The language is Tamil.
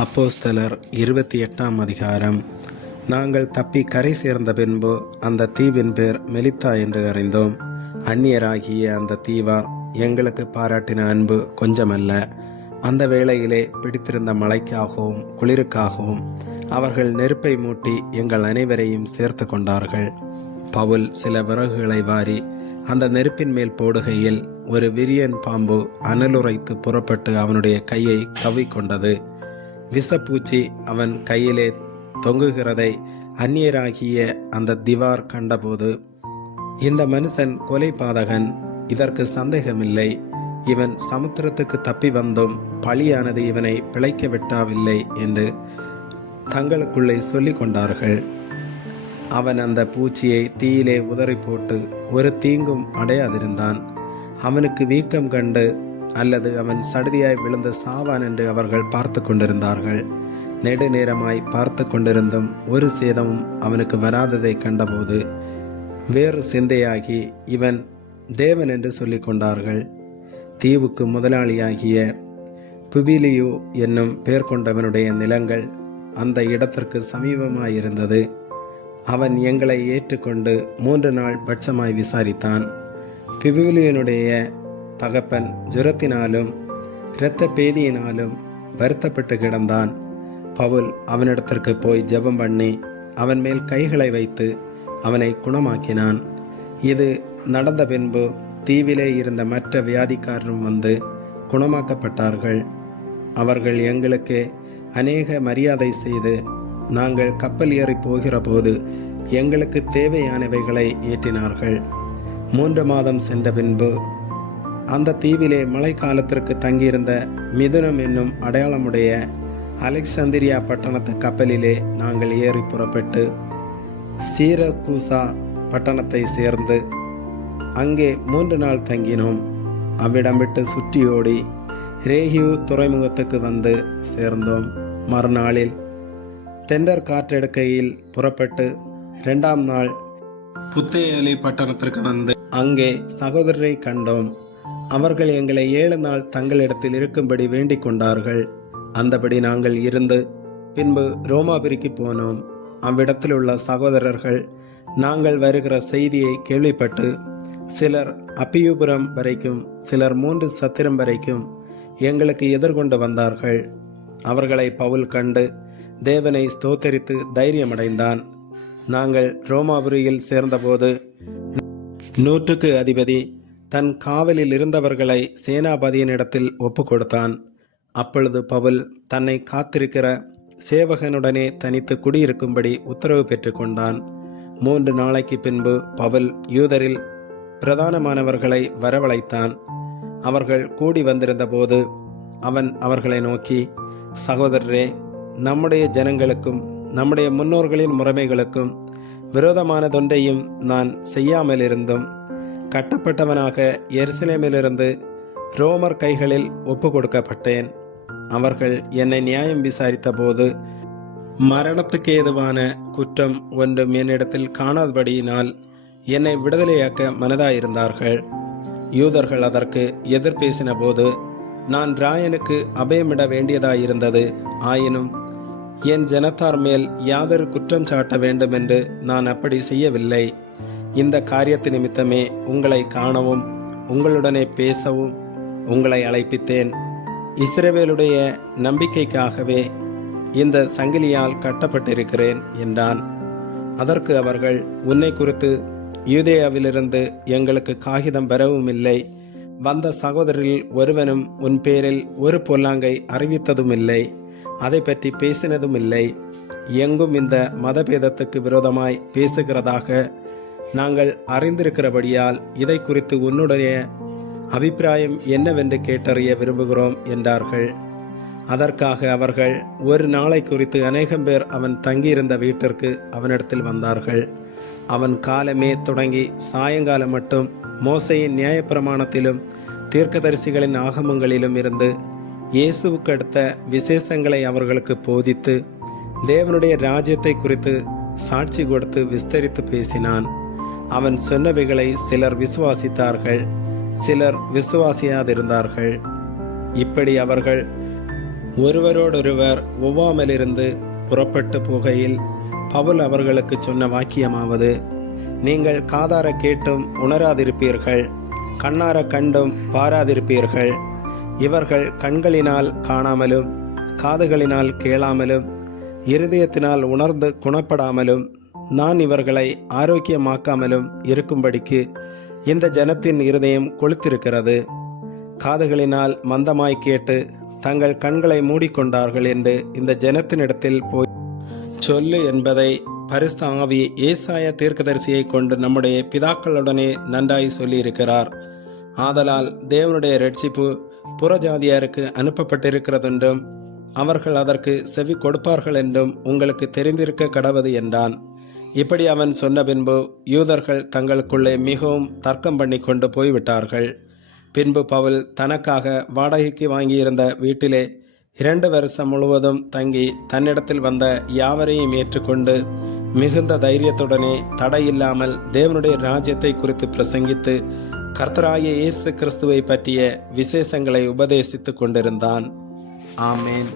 அப்போஸ்தலர் 28ஆம் அதிகாரம். நாங்கள் தப்பி கரை சேர்ந்த பின்பு அந்த தீவின் பேர் மெலித்தா என்று அறிந்தோம். அந்நியராகிய அந்த தீவார் எங்களுக்கு பாராட்டின அன்பு கொஞ்சமல்ல. அந்த வேளையிலே பிடித்திருந்த மழைக்காகவும் குளிருக்காகவும் அவர்கள் நெருப்பை மூட்டி எங்கள் அனைவரையும் சேர்த்து கொண்டார்கள். பவுல் சில விறகுகளை வாரி அந்த நெருப்பின் மேல் போடுகையில் ஒரு விரியன் பாம்பு அனலுரைத்து புறப்பட்டு அவனுடைய கையை கவ்விக்கொண்டது. விஷப்பூச்சி அவன் கையிலே தொங்குகிறதை அந்நியராகிய அந்த திவார் கண்டபோது, இந்த மனுஷன் கொலை பாதகன், இதற்கு சந்தேகமில்லை, இவன் சமுத்திரத்துக்கு தப்பி வந்தும் பழியானது இவனை பிழைக்க விட்டாவில்லை என்று தங்களுக்குள்ளே சொல்லிக் கொண்டார்கள். அவன் அந்த பூச்சியை தீயிலே உதறி போட்டு ஒரு தீங்கும் அடையாதிருந்தான். அவனுக்கு வீக்கம் கண்டு அல்லது அவன் சடுதியாய் விழுந்து சாவான் என்று அவர்கள் பார்த்து கொண்டிருந்தார்கள். நெடுநேரமாய் பார்த்து கொண்டிருந்தும் ஒரு சேதமும் அவனுக்கு வராததை கண்டபோது வேறு சிந்தையாகி இவன் தேவன் என்று சொல்லிக் கொண்டார்கள். தீவுக்கு முதலாளியாகிய புபிலியோ என்னும் பெயர் கொண்டவனுடைய நிலங்கள் அந்த இடத்திற்கு சமீபமாயிருந்தது. அவன் எங்களை ஏற்றுக்கொண்டு 3 நாள் பட்சமாய் விசாரித்தான். புபிலியனுடைய தகப்பன் ஜுரத்தினாலும் இரத்த பேதியினாலும் வருத்தப்பட்டு கிடந்தான். பவுல் அவனிடத்திற்கு போய் ஜெபம் பண்ணி அவன் மேல் கைகளை வைத்து அவனை குணமாக்கினான். இது நடந்த பின்பு தீவிலே இருந்த மற்ற வியாதிக்காரரும் வந்து குணமாக்கப்பட்டார்கள். அவர்கள் எங்களுக்கு அநேக மரியாதை செய்து நாங்கள் கப்பல் ஏறி போகிற போது எங்களுக்கு தேவையானவைகளை ஏற்றினார்கள். 3 மாதம் சென்ற பின்பு அந்த தீவிலே மழை காலத்திற்கு தங்கியிருந்த மிதுனம் என்னும் அடையாளமுடைய அலெக்சாந்திரியா பட்டணத்து கப்பலிலே நாங்கள் ஏறி புறப்பட்டு சீரகூசா பட்டணத்தை சேர்ந்து அங்கே 3 நாள் தங்கினோம். அவ்விடம் விட்டு சுற்றியோடி ரேகியூ துறைமுகத்துக்கு வந்து சேர்ந்தோம். மறுநாளில் தெண்டர் காற்றெடுக்கையில் புறப்பட்டு 2ஆம் நாள் புத்தேயலி பட்டணத்திற்கு வந்து அங்கே சகோதரரை கண்டோம். அவர்கள் எங்களை 7 நாள் தங்களிடத்தில் இருக்கும்படி வேண்டிக் கொண்டார்கள். அந்தபடி நாங்கள் இருந்து பின்பு ரோமாபுரிக்கு போனோம். அவ்விடத்தில் உள்ள சகோதரர்கள் நாங்கள் வருகிற செய்தியை கேள்விப்பட்டு சிலர் அப்பியுபுரம் வரைக்கும் சிலர் 3 சத்திரம் வரைக்கும் எங்களுக்கு எதிர்கொண்டு வந்தார்கள். அவர்களை பவுல் கண்டு தேவனை ஸ்தோத்தரித்து தைரியமடைந்தான். நாங்கள் ரோமாபுரியில் சேர்ந்தபோது 100க்கு அதிபதி தன் காவலில் இருந்தவர்களை சேனாபதியினிடத்தில் ஒப்பு கொடுத்தான். அப்பொழுது பவுல் தன்னை காத்திருக்கிற சேவகனுடனே தனித்து குடியிருக்கும்படி உத்தரவு பெற்று கொண்டான். 3 நாளைக்கு பின்பு பவுல் யூதரில் பிரதானமானவர்களை வரவழைத்தான். அவர்கள் கூடி வந்திருந்த போது அவன் அவர்களை நோக்கி, சகோதரரே, நம்முடைய ஜனங்களுக்கும் நம்முடைய முன்னோர்களின் முறைமைகளுக்கும் விரோதமானதொன்றையும் நான் செய்யாமல் இருந்தும் கட்டப்பட்டவனாக எருசலேமிலிருந்து ரோமர் கைகளில் ஒப்பு கொடுக்கப்பட்டேன். அவர்கள் என்னை நியாயம் விசாரித்த போது மரணத்துக்கு ஏதுவான குற்றம் ஒன்றும் என்னிடத்தில் காணாதபடியினால் என்னை விடுதலையாக்க மனதாயிருந்தார்கள். யூதர்கள் அதற்கு எதிர் பேசின போது நான் ராயனுக்கு அபயமிட வேண்டியதாயிருந்தது. ஆயினும் என் ஜனத்தார் மேல் யாதொரு குற்றம் சாட்ட வேண்டும் என்று நான் அப்படி செய்யவில்லை. இந்த காரியத்து நிமித்தமே உங்களை காணவும் உங்களுடனே பேசவும் உங்களை அழைப்பித்தேன். இஸ்ரவேலுடைய நம்பிக்கைக்காகவே இந்த சங்கிலியால் கட்டப்பட்டிருக்கிறேன் என்றான். அதற்கு அவர்கள், உன்னை குறித்து யூதேயாவிலிருந்து எங்களுக்கு காகிதம் வரவும் இல்லை, வந்த சகோதரரில் ஒருவனும் உன் பேரில் ஒரு பொல்லாங்கை அறிவித்ததும் இல்லை, அதை பற்றி பேசினதும் இல்லை. எங்கும் இந்த மதபேதத்துக்கு விரோதமாய் பேசுகிறதாக நாங்கள் அறிந்திருக்கிறபடியால் இதை குறித்து உன்னுடைய அபிப்பிராயம் என்னவென்று கேட்டறிய விரும்புகிறோம் என்றார்கள். அதற்காக அவர்கள் 1 நாளை குறித்து அநேகம் பேர் அவன் தங்கியிருந்த வீட்டிற்கு அவனிடத்தில் வந்தார்கள். அவன் காலமே தொடங்கி சாயங்காலம் மட்டும் மோசையின் நியாயப்பிரமாணத்திலும் தீர்க்கதரிசிகளின் ஆகமங்களிலும் இருந்து இயேசுவுக்கு அடுத்த விசேஷங்களை அவர்களுக்கு போதித்து தேவனுடைய ராஜ்யத்தை குறித்து சாட்சி கொடுத்து விஸ்தரித்து பேசினான். அவன் சொன்னவைகளை சிலர் விசுவாசித்தார்கள், சிலர் விசுவாசியாதிருந்தார்கள். இப்படி அவர்கள் ஒருவரோடொருவர் ஒவ்வாமலிருந்து புறப்பட்டு போகையில் பவுல் அவர்களுக்கு சொன்ன வாக்கியமாவது, நீங்கள் காதார கேட்டும் உணராதிருப்பீர்கள், கண்ணார கண்டும் பாராதிருப்பீர்கள். இவர்கள் கண்களினால் காணாமலும் காதுகளினால் கேளாமலும் இருதயத்தினால் உணர்ந்து குணப்படாமலும் நான் இவர்களை ஆரோக்கியமாக்காமலும் இருக்கும்படிக்கு இந்த ஜனத்தின் இருதயம் கொளுத்திருக்கிறது. காதுகளினால் மந்தமாய் கேட்டு தங்கள் கண்களை மூடிக்கொண்டார்கள் என்று இந்த ஜனத்தினிடத்தில் போய் சொல்லு என்பதை பரிசுத்த ஆவி ஏசாயா தீர்க்கதரிசியை கொண்டு நம்முடைய பிதாக்களுடனே நன்றாய் சொல்லியிருக்கிறார். ஆதலால் தேவனுடைய இரட்சிப்பு புறஜாதியாருக்கு அனுப்பப்பட்டிருக்கிறதென்றும் அவர்கள் அதற்கு செவி கொடுப்பார்கள் என்றும் உங்களுக்கு தெரிந்திருக்க கடவது என்றான். இப்படி அவன் சொன்ன பின்பு யூதர்கள் தங்களுக்குள்ளே மிகவும் தர்க்கம் பண்ணி கொண்டு போய்விட்டார்கள். பின்பு பவுல் தனக்காக வாடகைக்கு வாங்கியிருந்த வீட்டிலே 2 வருஷம் முழுவதும் தங்கி தன்னிடத்தில் வந்த யாவரையும் ஏற்றுக்கொண்டு மிகுந்த தைரியத்துடனே தடையில்லாமல் தேவனுடைய ராஜ்யத்தை குறித்து பிரசங்கித்து கர்த்தராகிய இயேசு கிறிஸ்துவை பற்றிய விசேஷங்களை உபதேசித்து கொண்டிருந்தான். ஆமேன்.